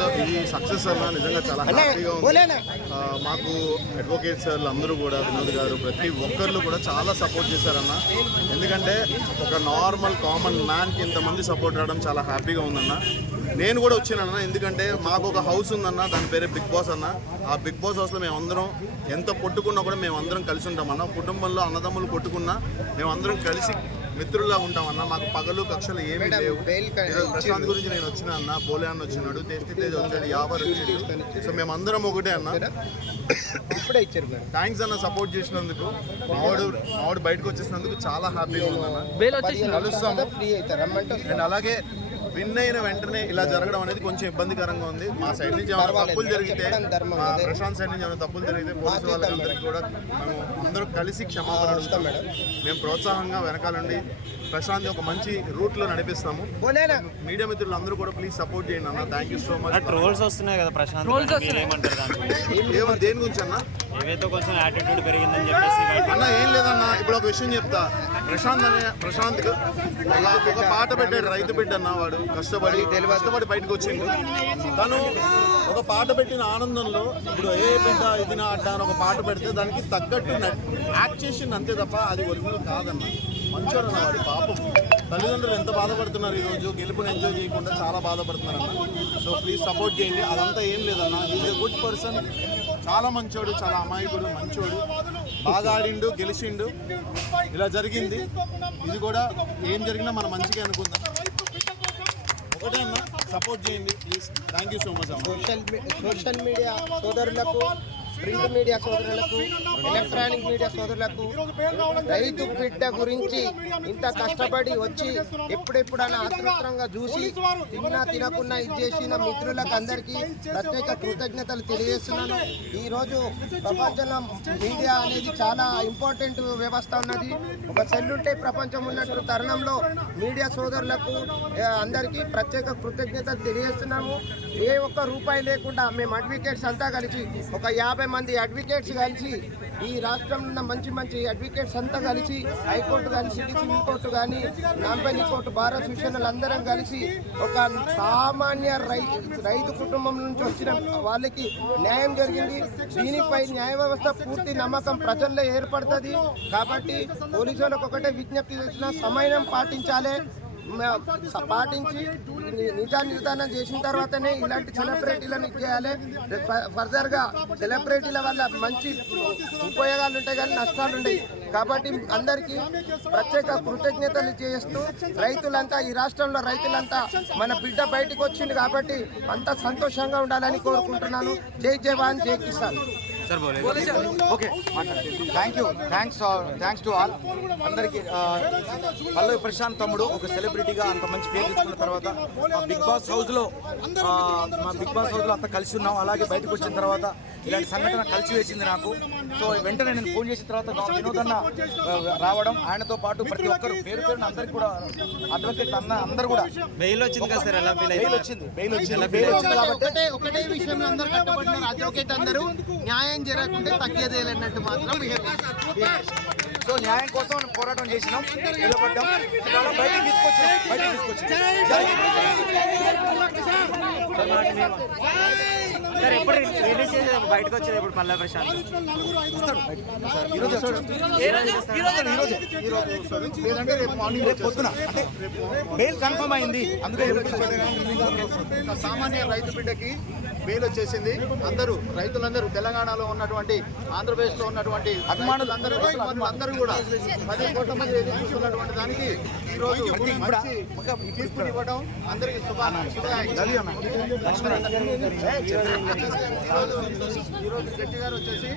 వాళ్ళు ఇది సక్సెస్ అన్న నిజంగా చాలా హ్యాపీగా ఉంది. మాకు అడ్వకేట్ సార్లు అందరూ కూడా వినోద్ గారు ప్రతి ఒక్కళ్ళు కూడా చాలా సపోర్ట్ చేశారన్న. ఎందుకంటే ఒక నార్మల్ కామన్ మ్యాన్కి ఇంతమంది సపోర్ట్ రావడం చాలా హ్యాపీగా ఉందన్న. నేను కూడా వచ్చానన్న, ఎందుకంటే మాకు ఒక హౌస్ ఉందన్న, దాని పేరే బిగ్ బాస్ అన్న. ఆ బిగ్ బాస్ హౌస్లో మేమందరం ఎంత కొట్టుకున్నా కూడా మేమందరం కలిసి ఉంటామన్న. కుటుంబంలో అన్నదమ్ములు కొట్టుకున్నా మేమందరం కలిసి మిత్రుల్లా ఉంటామన్న. మాకు పగలు కక్షలు ఏమీ లేవు. ప్రశాంత్ గురించి నేను వచ్చిన అన్న, బోలే అన్న వచ్చినాడు, టేస్టీ తేజ్ వచ్చాడు, యావర్ వచ్చాడు. సో మేమందరం ఒకటే అన్న. ఇప్పుడే ఇచ్చారు. థ్యాంక్స్ అన్న సపోర్ట్ చేసినందుకు. మావాడు బయటకు వచ్చేసినందుకు చాలా హ్యాపీగా ఉందన్న. కలుస్తాము. అండ్ అలాగే విన్ అయిన వెంటనే ఇలా జరగడం అనేది కొంచెం ఇబ్బందికరంగా ఉంది. మా సైడ్ నుంచి ఏమైనా తప్పులు జరిగితే, మా ప్రశాంత్ సైడ్ నుంచి ఏమైనా తప్పులు జరిగితే పోలీసు వాళ్ళందరికీ కూడా మేము అందరూ కలిసి క్షమాపణ అడుగుతాం. మేము ప్రోత్సాహంగా వెనకాలండి ప్రశాంత్ ఒక మంచి రూట్లో నడిపిస్తాము. మీడియా మిత్రులు అందరూ కూడా ప్లీజ్ సపోర్ట్ చేయండి అన్న. Thank you so much. Trolls వస్తున్నాయి కదా ప్రశాంత్, ఏమో దేని గురించి అన్న? ఏవైతే కొంచెం యాటిట్యూడ్ పెరిగిందని చెప్పేసి అన్న. ఏం లేదన్న, ఇప్పుడు ఒక విషయం చెప్తా. ప్రశాంత్ ఒక పాట పెట్టాడు, రైతు బిడ్డ అన్న. వాడు కష్టపడి బయటకు వచ్చిండు. తను ఒక పాట పెట్టిన ఆనందంలో ఇప్పుడు ఏ బిడ్డ ఇది నా అడ్డ అని ఒక పాట పెడితే దానికి తగ్గట్టు యాక్ట్ చేసింది అంతే తప్ప అది ఒరిజినల్ కాదన్న. మంచోడు అన్న వాడి. పాపం తల్లిదండ్రులు ఎంత బాధపడుతున్నారు ఈరోజు, గెలుపుని ఎంజాయ్ చేయకుండా చాలా బాధపడుతున్నారు అన్న. సో ప్లీజ్ సపోర్ట్ చేయండి. అదంతా ఏం లేదన్న, ఈజ్ ఎ గుడ్ పర్సన్. చాలా మంచోడు, చాలా అమాయకుడు, మంచోడు. బాగా ఆడిండు, గెలిచిండు. ఇలా జరిగింది. ఇది కూడా ఏం జరిగినా మనం మంచిగా అనుకుందాం. ఒకటే అన్న, సపోర్ట్ చేయండి please. Thank you so much అన్న. సోషల్ మీడియా సోదరులకు, ప్రింట్ మీడియా సోదరులకు, ఎలక్ట్రానిక్ మీడియా సోదరులకు రైతు బిడ్డ గురించి ఇంత కష్టపడి వచ్చి ఎప్పుడెప్పుడైనా ఆతృతంగా చూసి తినకుండా ఇది చేసిన మిత్రులకు అందరికీ ప్రత్యేక కృతజ్ఞతలు తెలియజేస్తున్నాను. ఈరోజు ప్రపంచంలో మీడియా అనేది చాలా ఇంపార్టెంట్ వ్యవస్థ ఉన్నది. ఒక సెల్ ఉంటే ప్రపంచం ఉన్నట్టు తరుణంలో మీడియా సోదరులకు అందరికీ ప్రత్యేక కృతజ్ఞతలు తెలియజేస్తున్నాము. ఏ ఒక్క రూపాయి లేకుండా మేము అడ్వకేట్స్ అంతా కలిసి ఒక 50 మంది అడ్వకేట్స్ కలిసి, ఈ రాష్ట్రంలో ఉన్న మంచి అడ్వకేట్స్ అంతా కలిసి, హైకోర్టు కానీ, సివిల్ కోర్టు కానీ, నాంపల్లి కోర్టు, బార్ అసోసియేషన్లు అందరం కలిసి ఒక సామాన్య రైతు కుటుంబం నుంచి వచ్చిన వాళ్ళకి న్యాయం జరిగింది. దీనిపై న్యాయ వ్యవస్థ పూర్తి నమ్మకం ప్రజల్లో ఏర్పడుతుంది. కాబట్టి పోలీసు వాళ్ళకు ఒకటే విజ్ఞప్తి చేసిన, సమయం పాటించాలి. పాటించి నిర్ధారణ చేసిన తర్వాతనే ఇలాంటి సెలబ్రిటీలను చేయాలి. ఫర్దర్గా సెలబ్రిటీల వల్ల మంచి ఉపయోగాలు ఉంటాయి కానీ నష్టాలు ఉన్నాయి. కాబట్టి అందరికీ ప్రత్యేక కృతజ్ఞతలు చేస్తూ రైతులంతా, ఈ రాష్ట్రంలో రైతులంతా మన బిడ్డ బయటకు వచ్చింది కాబట్టి అంతా సంతోషంగా ఉండాలని కోరుకుంటున్నాను. జై జవాన్, జై Kisan. Okay, thanks to all. అందరికీ పల్లవి ప్రశాంత్ తమ్ముడు ఒక సెలబ్రిటీగా అంత మంచి పేరు తెచ్చుకున్న తర్వాత మా బిగ్ బాస్ హౌస్లో అంతా కలిసి ఉన్నాం. అలాగే బయటకు వచ్చిన తర్వాత ఇలాంటి సంఘటన కలిసి వేసింది నాకు. సో వెంటనే నేను ఫోన్ చేసిన తర్వాత వినోదన్న రావడం, ఆయనతో పాటు ప్రతి ఒక్కరు పేరు అందరికి కూడా అడ్వకేట్ అన్న అందరు కూడా బెయిల్ వచ్చింది కదా సార్, ఎలా ఫీల్ బెయిల్ వచ్చింది కాబట్టి ఒకటే విషయంలో అందరూ కట్టుబడినారు. అడ్వకేట్ అందరూ న్యాయం జరగకుంటే తగ్గేదే అన్నట్టు మాత్రం సో న్యాయం కోసం పోరాటం చేసినాం, నిలబడ్డాం. బయటకు తీసుకొచ్చాం. సార్ ఎప్పుడు రిలీజ్ చేసేది, బయటకు వచ్చేది ఇప్పుడు పల్లవి ప్రశాంత్ పొద్దున బెయిల్ కన్ఫర్మ్ అయింది. అందుకే సామాన్య రైతు బిడ్డకి బెయిల్ వచ్చేసింది. రైతులందరూ తెలంగాణలో ఉన్నటువంటి, ఆంధ్రప్రదేశ్లో ఉన్నటువంటి అభిమానులందరూ కూడా 10 కోట్ల మంది ఎదురు చూస్తున్నటువంటి దానికి ఈరోజు తీర్పుని ఇవ్వడం అందరికీ ఈరోజు గట్టి గారు వచ్చేసి